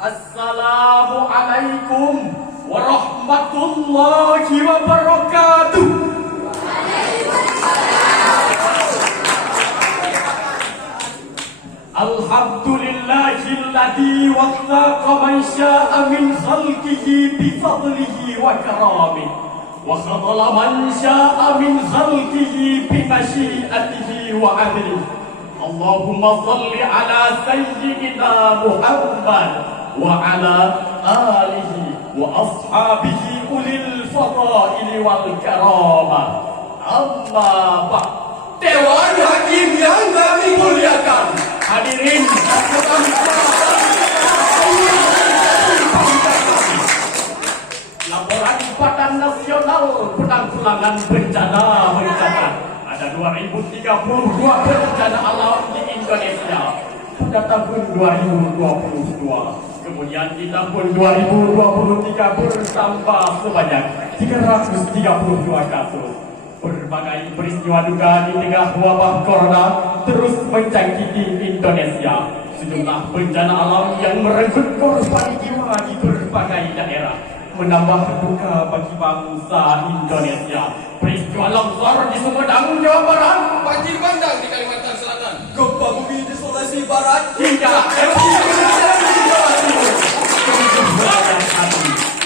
Assalamualaikum warahmatullahi wabarakatuh. Alhamdulillahilladzi wattaqa man syaa min khalqihi bi fadlihi wa karamihi wa khadala man syaa min khalqihi bi masyiatihi wa adlihi. Allahumma shalli ala sayyidina Muhammad wa ala alihi wa ashabihi ulil fadaili wal karamah. Amma ba'd. Dewan Hakim yang kami muliakan, Hadirin laporan Badan Nasional Penanggulangan Bencana mencatat ada 2032 bencana alam di Indonesia pada tahun 2022. Kemudian di tahun 2023 bertambah sebanyak 332 kasus. Berbagai peristiwa duka di tengah wabah corona terus menjangkiti Indonesia. Sejumlah bencana alam yang merenggut korban jiwa di berbagai daerah menambah duka bagi bangsa Indonesia. Peristiwa longsor di Sumedang, Jawa Barat, banjir bandang di Kalimantan Selatan, gempa bumi di Sulawesi Barat, hingga erupsi di Jawa Timur.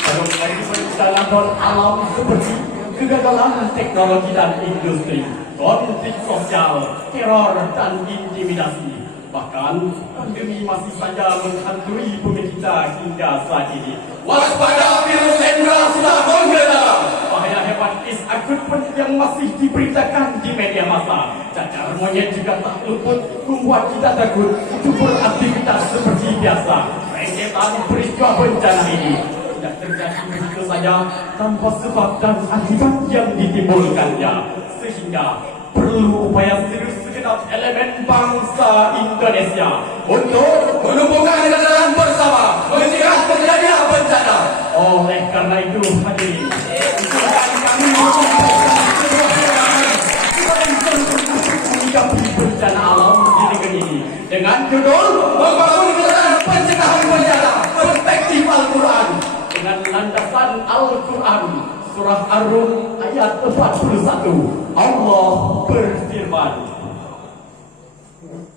Berbagai bencana non alam seperti kegagalan teknologi dan industri, konflik sosial, teror dan intimidasi. Bahkan pandemi masih saja menghantui bumi kita hingga saat ini. waspada virus Hendra sudah menggila. Bahaya hepatitis akut pun yang masih diberitakan di media massa. Cacar monyet juga tak luput membuat kita takut untuk beraktivitas seperti biasa. Rentetan peristiwa bencana ini tidak terjadi begitu saja tanpa sebab dan akibat yang ditimbulkannya, sehingga perlu upaya serius segenap elemen bangsa Indonesia untuk menumbuhkan kesadaran bersama mencegah terjadinya bencana. Oleh karena itu, hadirin, izinkan kami menyikapi bencana alam di negeri ini dengan judul Membangun kesadaran pencegahan bencana perspektif Al-Quran dengan landasan Al-Quran surah Ar-Rum ayat 41. Allah berfirman,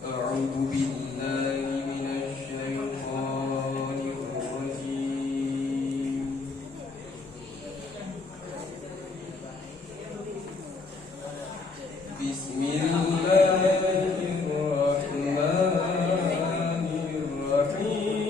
A'udzu billahi minasy syaithanir rajim. Bismillahirrahmanirrahim.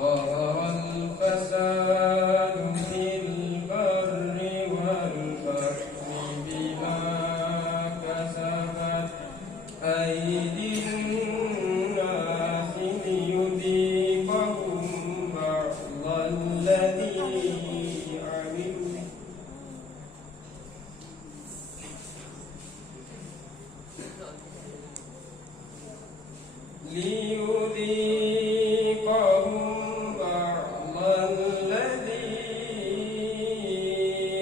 ظهر الفساد في البر والبحر بما كسبت أيدي الناس ليذيقهم بعض الذي عملوا ليذيقهم بعض الذي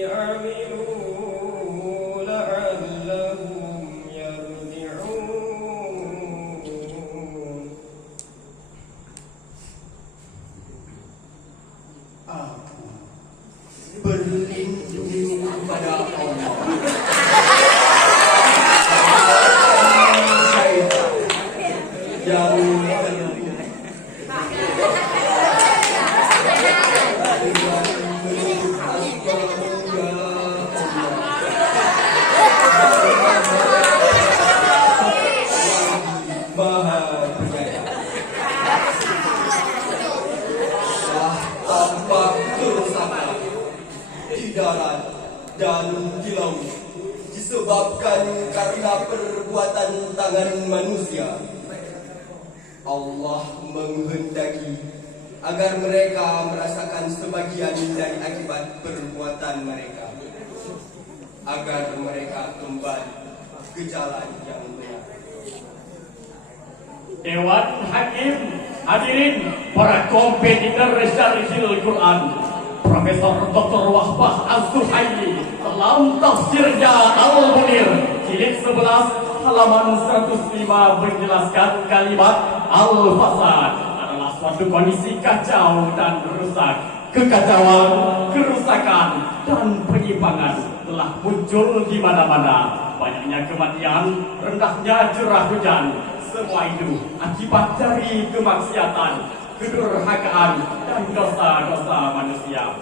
عملوا لعلهم يرجعون. Aku berlindung kepada Allah syaitan yang Maha Perkasa, Syah tampak kerusakan di darat dan di laut disebabkan karena perbuatan tangan manusia. Allah menghendaki agar mereka merasakan sebagian dari akibat perbuatan mereka, agar mereka kembali ke jalan yang benar. Dewan Hakim, hadirin para kompetitor Syarihil Quran, Profesor Dr. Wahbah Az-Zuhaili dalam tafsirnya Al-Munir jilid 11 halaman 105 menjelaskan kalimat al-fasad adalah suatu kondisi kacau dan rusak. Kekacauan, kerusakan, dan penyimpangan telah muncul di mana-mana. Banyaknya kematian, rendahnya curah hujan, semua itu akibat dari kemaksiatan, kedurhakaan, dan dosa-dosa manusia.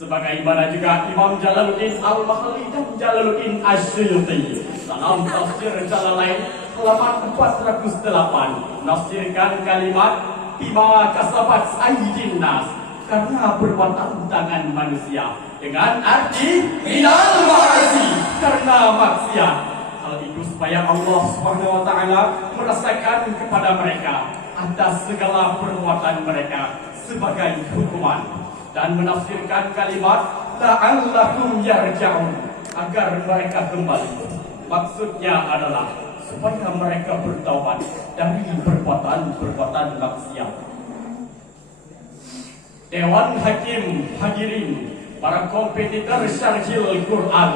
Sebagaimana juga Imam Jalaluddin Al-Mahalli dan Jalaluddin Asy-Syuyuti dalam tafsir Jalalain halaman 408 menafsirkan kalimat bima kasabat aydin nas, karena perbuatan tangan manusia, dengan arti minal ma'asi, karena maksiat. Hal itu supaya Allah Subhanahu wa taala merasakan kepada mereka atas segala perbuatan mereka sebagai hukuman, dan menafsirkan kalimat la'allakum yarja'un, agar mereka kembali. Maksudnya adalah supaya mereka bertaubat dari perbuatan-perbuatan maksiat. Dewan Hakim hadirin, para kompetitor syarhil Quran,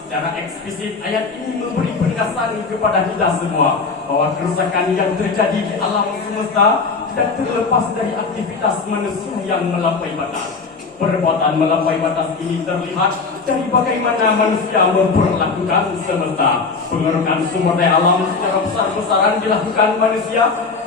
secara eksplisit ayat ini memberi penegasan kepada kita semua bahwa kerusakan yang terjadi di alam semesta tidak terlepas dari aktivitas manusia yang melampaui batas. Perbuatan melampaui batas ini terlihat dari bagaimana manusia memperlakukan semesta. Pengerukan sumber daya alam secara besar-besaran dilakukan manusia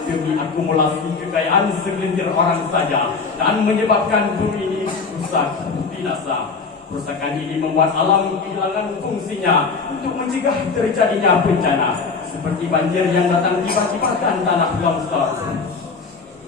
demi akumulasi kekayaan segelintir orang saja, dan menyebabkan bumi ini rusak binasa. Kerusakan ini membuat alam kehilangan fungsinya untuk mencegah terjadinya bencana seperti banjir yang datang tiba-tiba dan tanah longsor.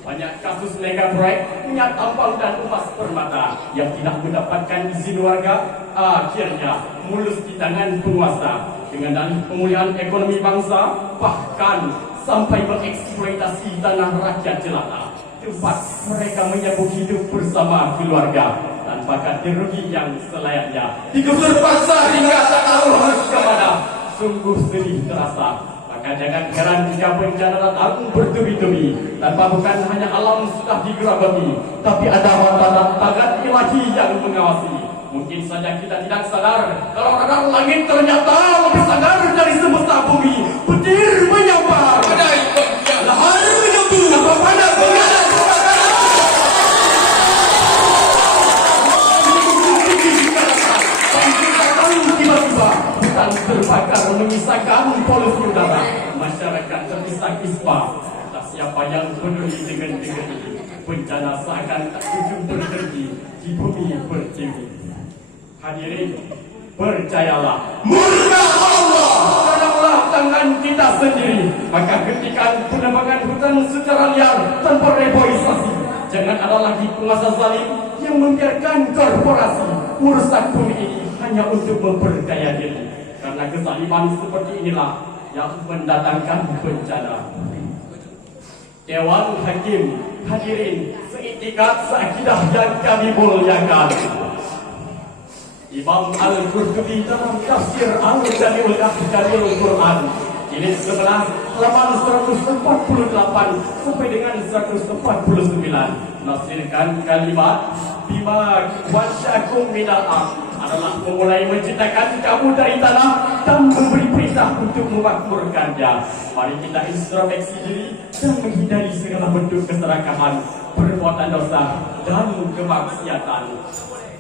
Banyak kasus mega proyek minyak tambang dan emas permata yang tidak mendapatkan izin warga akhirnya mulus di tangan penguasa dengan dalih pemulihan ekonomi bangsa, bahkan sampai mengeksploitasi tanah rakyat jelata, tempat mereka menyambung hidup bersama keluarga tanpa ganti rugi yang selayaknya. Digusur paksa hingga tak tahu harus kemana. Sungguh sedih terasa. Maka jangan heran jika bencana datang bertubi-tubi, tanpa bukan hanya alam sudah digerabati, tapi ada mata tangan ilahi yang mengawasi. Mungkin saja kita tidak sadar kalau radar langit ternyata lebih sadar dari semesta bumi. Petir menyambar, Badai penghias, lahar menyembuh, apa panas mengadak tiba-tiba hutan terbakar menyisakan polusi udara. Masyarakat terpisah-pisah. Tak siapa yang peduli dengan ini. Bencana seakan tak kunjung berhenti di bumi pertiwi. Hadirin, percayalah, murka Allah. tolonglah tangan kita sendiri. Maka hentikan penebangan hutan secara liar tanpa reboisasi. Jangan ada lagi penguasa zalim yang membiarkan korporasi merusak bumi ini hanya untuk memperdaya diri. Karena kezaliman seperti inilah yang mendatangkan bencana. Dewan Hakim hadirin, seitikat seakidah yang kami muliakan, Imam Al-Qurtubi dalam tafsir Al-Jami'ul Ahkamil Quran jilid 11 halaman 148 sampai dengan 149 menafsirkan kalimat bima wasyakum minal adalah memulai menciptakan kamu dari tanah dan memberi perintah untuk memakmurkannya. Mari kita introspeksi diri dan menghindari segala bentuk keserakahan, perbuatan dosa, dan kemaksiatan.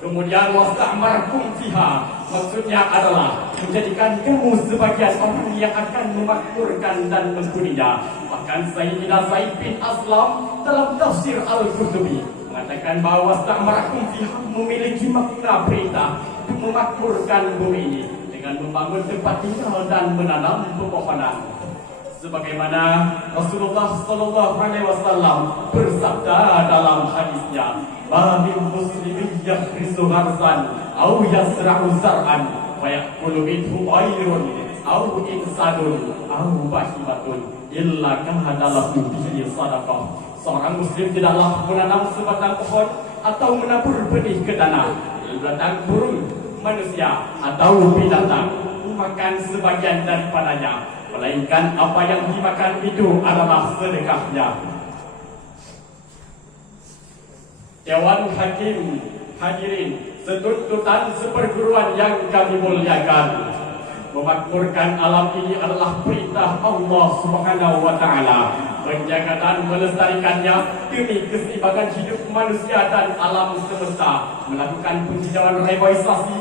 Kemudian wasta'markum fiha, maksudnya adalah menjadikan kamu sebagian orang yang akan memakmurkan dan menghuninya. Bahkan Sayyidina Zaid bin Aslam dalam tafsir Al-Qurtubi mengatakan bahwa wasta'markum fiha memiliki makna perintah untuk memakmurkan bumi ini dengan membangun tempat tinggal dan menanam pepohonan. Sebagaimana Rasulullah SAW bersabda dalam hadisnya, "Ma min muslimin yahrisu gharsan aw yasra'u zar'an wa ya'kulu minhu ghairun aw insanun aw bahimatun illa kana lahu bihi sadaqah." Seorang muslim tidaklah menanam sebatang pohon atau menabur benih ke tanah, datang burung, manusia atau binatang makan sebagian daripadanya, melainkan apa yang dimakan itu adalah sedekahnya. Dewan Hakim, hadirin, setuntutan seperguruan yang kami muliakan. Memakmurkan alam ini adalah perintah Allah Subhanahu wa Ta'ala. Menjaga dan melestarikannya demi keseimbangan hidup manusia dan alam semesta. Melakukan penghijauan revitalisasi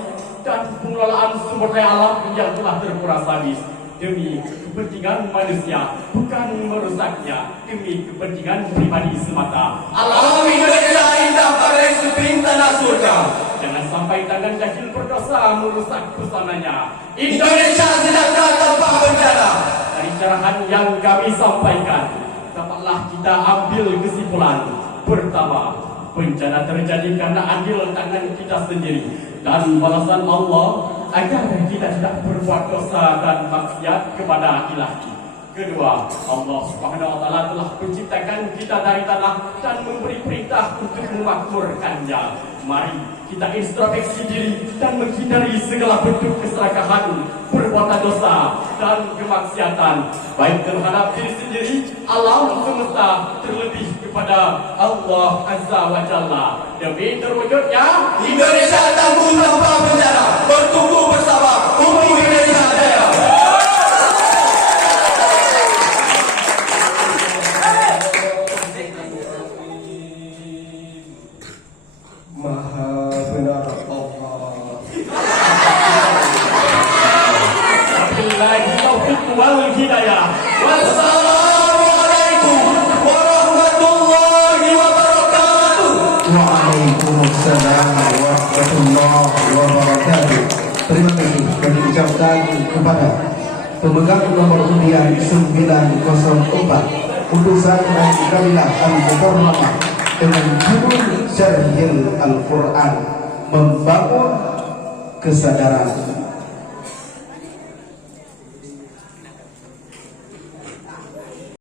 dan pengelolaan sumber daya alam yang telah terkuras habis demi kepentingan manusia, bukan merusaknya demi kepentingan pribadi semata. Alam Indonesia indah bagai seping tanah surga. Jangan sampai tangan jahil berdosa merusak pesananya. Indonesia sejahtera tanpa bencana. Dari cerahan yang kami sampaikan, dapatlah kita ambil kesimpulan. Pertama, bencana terjadi karena andil tangan kita sendiri dan balasan Allah agar kita tidak berbuat dosa dan maksiat kepada Ilahi. Kedua, Allah Subhanahu wa Ta'ala telah menciptakan kita dari tanah dan memberi perintah untuk memakmurkannya. Mari kita introspeksi diri dan menghindari segala bentuk keserakahan, perbuatan dosa dan kemaksiatan, baik terhadap diri sendiri, alam semesta, terlebih kepada Allah Azza wa Jalla. Demi terwujudnya Indonesia tangguh tanpa bencana, bertumbuh bersama untuk Indonesia Jaya. Maha benar Allah. Wabillahi taufiq wal hidayah. Wassalamualaikum warahmatullahi wabarakatuh. Waalaikumsalam warahmatullahi wabarakatuh. Terima kasih kami ucapkan kepada pemegang nomor undian 904 utusan dan kabilah Al-Mukarramah dengan judul Syarhil Al-Quran, membangun kesadaran